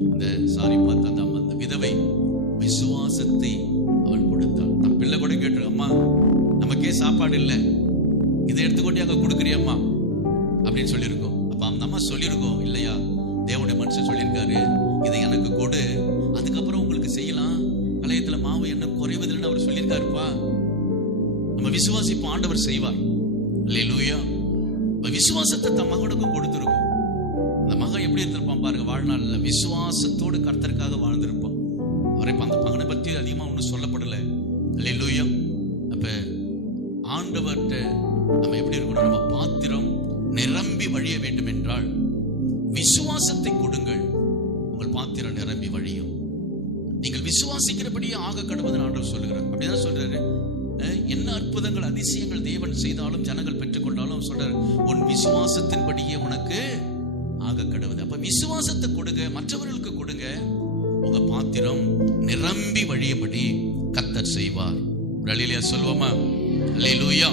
அந்த சாரிபாத் அந்த அம்மா, அந்த விதவை விசுவாசத்தை அவள் கொடுத்தாள். தன் பிள்ளை கூட கேட்டு, அம்மா நமக்கே சாப்பாடு இல்லை, இதை எடுத்துக்கொண்டு அங்க கொடுக்குறியம்மா அப்படின்னு சொல்லியிருக்கோம். அப்ப அந்த அம்மா சொல்லியிருக்கோம், இல்லையா தேவனுடைய மனுஷன் சொல்லியிருக்காரு, இதை எனக்கு கொடு, அதுக்கப்புறம் உங்களுக்கு செய்யலாம், கலையத்துல மாவு என்ன குறைவதில்லைன்னு அவர் சொல்லியிருக்காருப்பா. நம்ம விசுவாசிப்போம், ஆண்டவர் செய்வார். அல்லேலூயா. விசுவாசத்தை தன் மகனுக்கும் கொடுத்திருக்கும். அந்த மகன் எப்படி இருந்திருப்பான் பாருங்க, வாழ்நாள்ல விசுவாசத்தோடு கர்த்தருக்காக வாழ்ந்திருப்பான். அவரை அந்த மகனை பற்றி அதிகமா ஒன்றும் சொல்லப்படலை. அல்லேலூயா. அப்ப ஆண்டவர்கிட்ட நம்ம எப்படி இருக்கணும், நம்ம பாத்திரம் நிரம்பி வழிய வேண்டும் என்றால் விசுவாசத்தை கொடுங்கள், உங்கள் பாத்திரம் நிரம்பி வழியும். நீங்கள் விசுவாசிக்கிறபடியே ஆக கடவுள் ஆண்டவர் சொல்லுகிறார். அப்படிதான் சொல்றாரு. என்ன அற்புதங்கள் அதிசயங்கள் தேவன் செய்தாலும் ஜனங்கள் பெற்றுக்கொண்டாலும் சொல்றாரு, உன் விசுவாசத்தின்படியே உனக்கு ஆக கடவுது. அப்ப விசுவாசத்தை கொடுங்க, மற்றவர்களுக்கு கொடுங்க, உங்க பாத்திரம் நிரம்பி வழியபடி கர்த்தர் செய்வார். அல்லேலூயா சொல்வோமா? அல்லேலூயா.